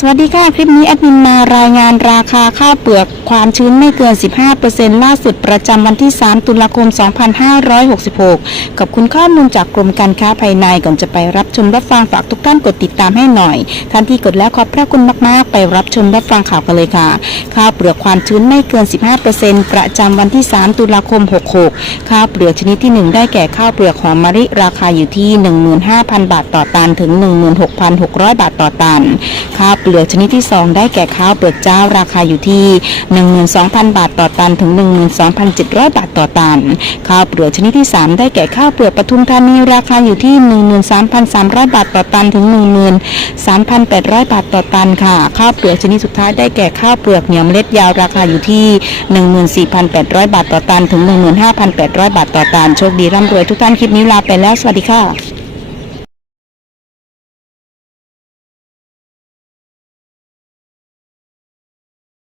สวัสดีค่ะ คลิปนี้แอดมินมารายงานราคาข้าวเปลือกความชื้นไม่เกิน 15%ล่าสุดประจำวันที่ 3 ตุลาคม 2566 กับคุณข้อมูลจากกรมการค้าภายในก่อนจะไปรับชมรับฟังฝากทุกท่านกดติดตามให้หน่อย ท่านที่กดแล้วขอบพระคุณมาก ๆ ไปรับชมรับฟังข่าวกันเลยค่ะ ข้าวเปลือกความชื้นไม่เกิน 15%ประจำวันที่ 3 ตุลาคม 66 ข้าวเปลือกชนิดที่ 1 ได้แก่ข้าวเปลือกหอมมะลิราคาอยู่ที่ 15,000 บาทต่อตันถึง 16,600 บาทต่อตัน ข้าวเปลือกชนิดที่ 2 ได้แก่ข้าวเปลือกเจ้าราคาอยู่ที่12,000 บาทต่อตันถึง 12,700 บาทต่อตัน ข้าวเปลือกชนิดที่ 3 ได้แก่ข้าวเปลือกปทุมธานีราคาอยู่ที่ 13,300 บาทต่อตันถึง 13,800 บาทต่อตันค่ะ ข้าวเปลือกชนิดสุดท้ายได้แก่ข้าวเปลือกเหนียวเมล็ดยาวราคาอยู่ที่ 14,800 บาทต่อตันถึง 15,800 บาทต่อตันโชคดีร่ำรวยทุกท่านคลิปนี้ลาไปแล้วสวัสดีค่ะ